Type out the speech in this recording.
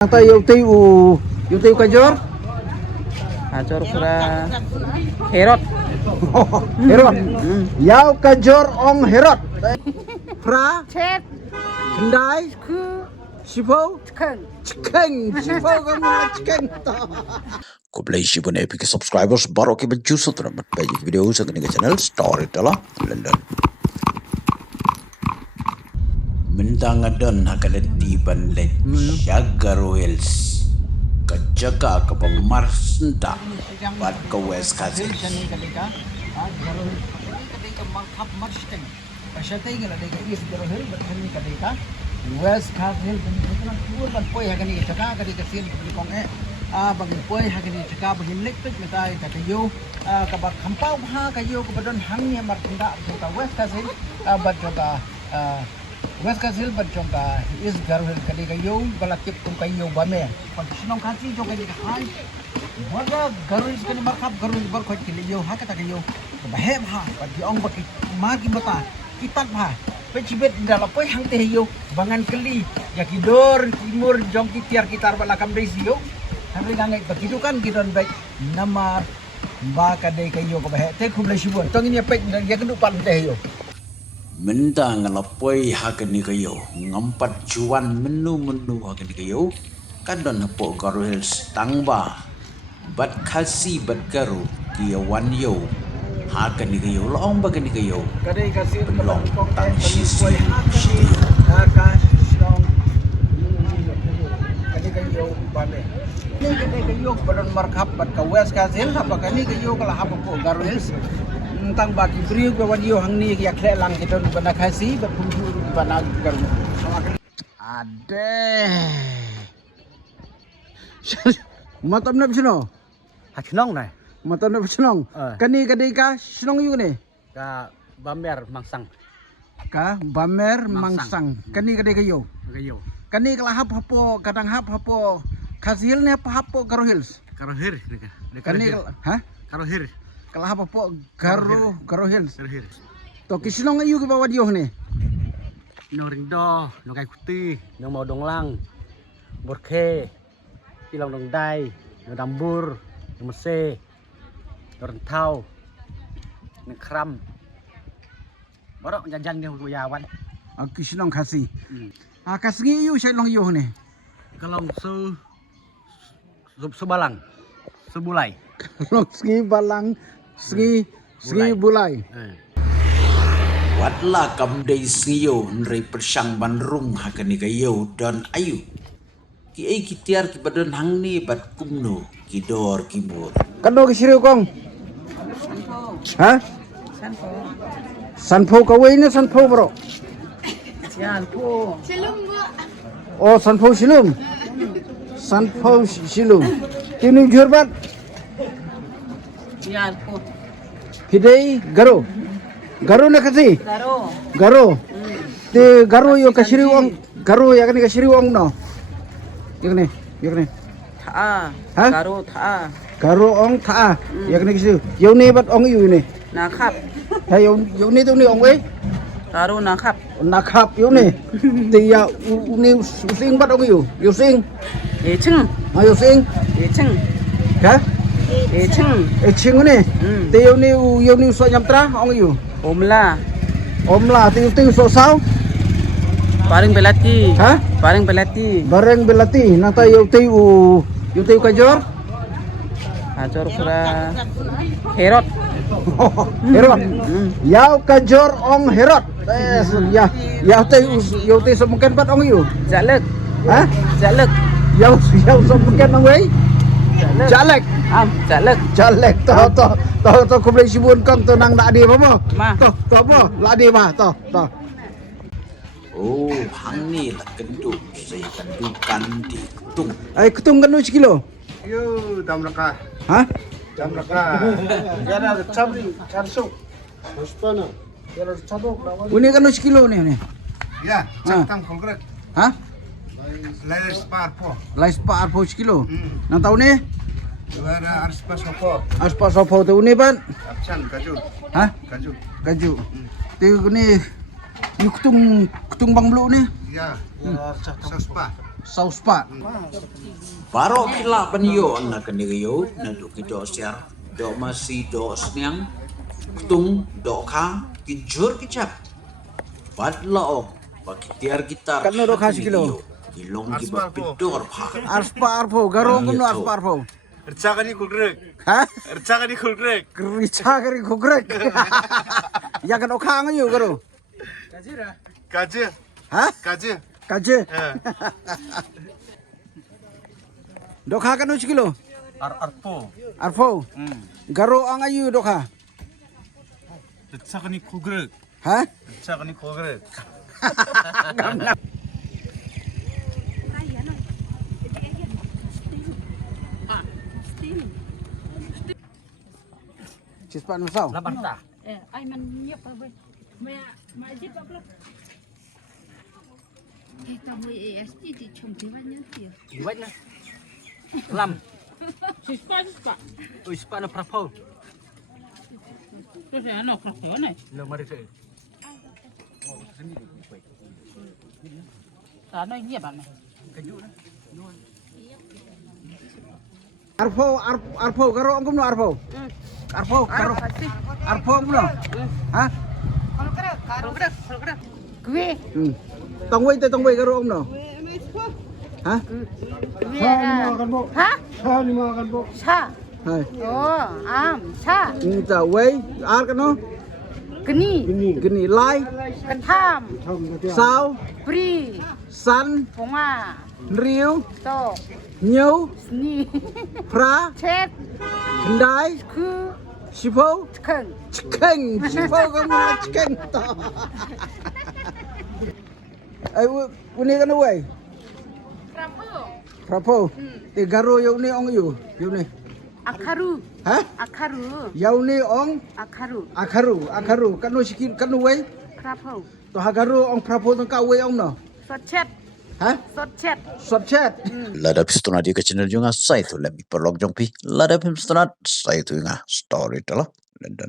Tay yêu tiêu kajor Acor fra Herot. Herot yao kajor ong Herot fra Chef kendai ku sipo keng sipo kamu chicken Ko play shipon epic subscribers baru ke baju satu nama banyak video sa kini channel Storyteller London. Mentang adon hakalati banlet Shaga Royals kajaga ke pemarsenta buat ke West Coast. West Castle kan pur ban poi hagani chaka kadi kasil kong bagi poi hagani chaka bagi electric metai katayo ka ba khampau ha kayo ko badon hangnya martunda ka West Castle bat joka West Castle bat joka is garul kadi kayo balakip tum kayo bame pagsinong kansi joka di hai wala garul kani markhap garul bar khoj kiliyo ha kata kayo bahem ha bagi ong bagi magi bata kitat ha pecibet dalam poi hang teh yo bangan keli ya kidor timur jong tiar kitar balakam desio hari ngangai begitu kan kidon baik namar ba kadai kayo ko bahe te khum le shibon tong ini pek ya kedupan teh yo Mentang ngelapoi hakani kayo ngampat cuan menu hakani kayo kadon hapo Garuhels tangba bat kasi bat garu kiawan yo hakani kayo loong bagani kayo kadai kasih belong tang sisi akas song kadai kayo bame ni kadai kayo badon markhap bat ka West Castle apa kani kayo kala apa po Garuhels tentang bagi beriu ke wan yo hang ni ya kle lang kita bana kasi bat punjur bana garu ade matam na bisno Hachnong na. matam na bisno kani kadai ka snong yu ni Ka Bamber Mangsang. ka bamer mangsang kani kadai kayo Gayo. kani kala hap hapo kadang hap hapo kasil ne hapo Garuhels Karohir. kani ha Karohir. kala hap hapo Garuhels Karohir. to kisnong yu ke bawa dio ni No ringdo, no kai kuti, no mau donglang. Borke. Pilang dong dai, no dambur, no mese. No rentau. No kram. Borok jajan dia yawan. kisnong kasi kasngi yu sai long yu ni Kalong sebalang. Sebulai. Ski balang ski bulai. Watla kam day siyo nrei persang banrung hakani kayo don ayu ki ai kitiar ki badon hang ni bat kumno kidor kibur Kano kisiriu kong ha sanpo kawai ni sanpo bro oh sanpo silum tinu jurbat yan po hidai garo na kasi garo te garo yo kasiriu ong garo ya kani kasiriu ong no yakni Tha. Ha? Karo tha. garo ong tha ya kani kisiriu yo ni bat ong yu ni Nakap. ha yo ni tu ni ong we Karo nakap. nakap yo ni te ya ni sing bat ong yu sing Echeng. yo sing Echeng. ha Echeng. ching ni te yo ni so nyam tra ong yu Omla. omla te so sao Paring belati. ha Paring belati. bareng belati nata yo te kajor Acor fra Herot. Herot yao kajor ong Herot ya te so mungkin bat ong yu Jalek. ha Jalek. yao so mungkin ong we jalek Jalek. to ko boleh sibun kang to nang dak di apa Ma. to apa la di ma to oh hang ni la kenduk saya kendukan di ketung ai ketung kan kilo Yo, dam raka, ha dam raka. Gara sabri, charso. Hospana. Gara sabok lawan. ini kan kilo ni Ya, caktam konkret. ha Layers par po. lais pa arpo kilo nang tahu ni Gara ars pas po. aspa sopo tu ni ban Absan kaju, ha kaju. kaju tu ni ketung bang blue ni Ya, sospa. South Park. Baro kila paniyo anak kaniyo na do kido siar do masih do sniang tung do ka kijur kicap. Badlaong bakitiar kita. Kan do ka sikilo. Ilong giba pidor pa. Arpa arpo garo kuno arpa arpo. Ercakani kulgrek. Ha? Ercakani kulgrek. Richa kari kugrek. Ya kan okha ngayo garo. Kaje. Ha? Kaje. Kaje. Eh. Dokha kan sikilo. Arpo. Arpo. Garo ang ayu dokha. Ercakani kulgrek. Ha? Ercakani kulgrek. Cispan masau. Laban ta. Ai man nhiếp vào bên mà giết vào lúc thì tao mới EST thì chồng thế bao nhiêu tiền Iwat na. Lam. sispa Ui spa na prapo. tôi sẽ ăn nọc khó này Lo mari se. đó nó nhiếp bạn này Arpo garo ang kuno arpo. Arpo garo. Arpo ang kuno. Ha? kalau kena gue Tong wei garo ang no. Ha? gue hả sa Hai. oh sa Inta wei ar kano. geni Gini lai ketam sao pri san ponga riu to nhau sni pra chet kendai ku sipo keng chicken sipo kamu chicken to. Ai uni kan wei. Prapo. Te garo yo ni ong yo ni. akaru Ha? akaru Yau ni ong akaru kanu sikin kanu wei krapo to hagaru ong prapo tong ka wei ong no. sot chet Ha? sot chet Sot chat. Lada pistona di ke channel junga sai tu lebih perlog jongpi. Lada pistona sai tu inga story telah London.